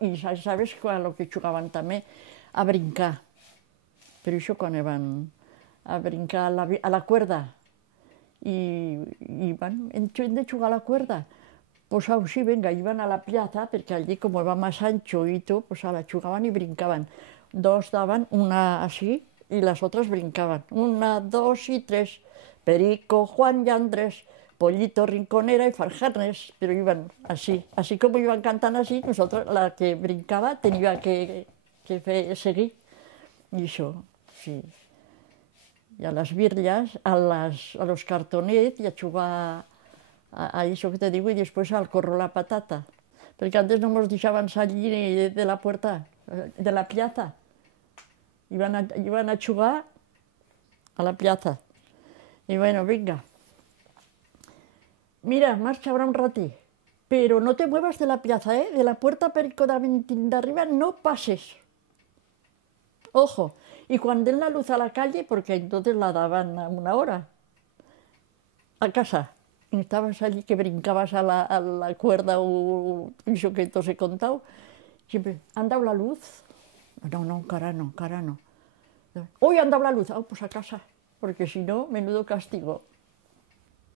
i sabes a lo que jugaven també? A brincar. Però això quan van a brincar a la cuerda. I bueno, hem de jugar a la cuerda. Pues sí, venga, iban a la plaza, porque allí como era más ancho y todo, pues la jugaban y brincaban. Dos daban una así y las otras brincaban. Una, dos y tres. Perico, Juan y Andrés, Pollito, Rinconera y Farjanes, pero iban así. Así como iban cantando así, nosotros, la que brincaba, tenía que seguir. Y eso, sí. Y a las birrias, a los cartonets y a jugar a eso que te digo, y después al corro la patata. Porque antes no nos dejaban salir de la puerta, de la plaza. Iban a jugar a la plaza. Y bueno, venga. Mira, marcha ahora un ratí. Pero no te muevas de la plaza, ¿eh? De la puerta perico de arriba no pases. Ojo. Y cuando den la luz a la calle, porque entonces la daban a una hora, a casa. Y estabas allí que brincabas a la cuerda o eso que te os he contado. Siempre, ¿han dado la luz? No, cara no. Hoy han dado la luz, pues a casa, porque si no, menudo castigo.